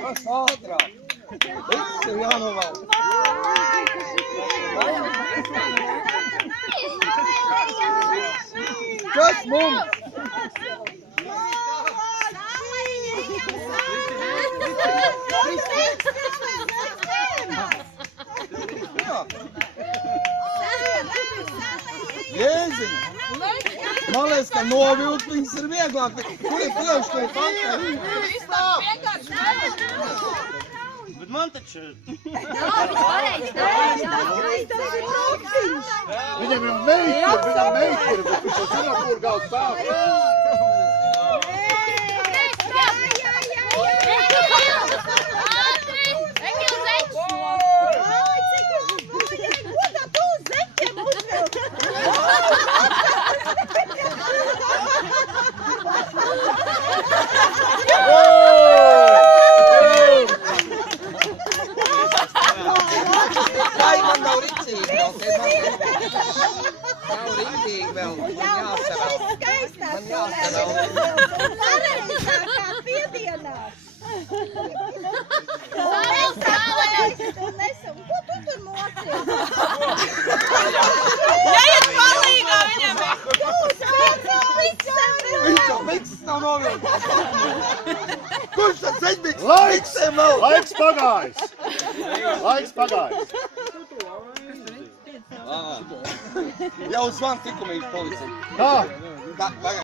Kas ātrāk? Viss ir jānovalk. Kas mums? Jēziņ! Man liekas, ka novilkt viņas ir vieglāk, bet kur ir pieauškai faktai? Bet man taču... Viņam ir meitiri, bet viņš jau zina, kur gals stāv. Ai, man nav ricīgi vēl, nav ricīgi vēl, man jāsavēl. Man jāsavēl. Pareizākā piedienās. Ko tu tur mocies? Jāiet palīgā viņam! Viņš jau mikses nav novilkt. Kurš tad ceļbiks? Laiks pagājis. Laiks pagājis. Jau zvan tikumīgi policija. Tā. Tā,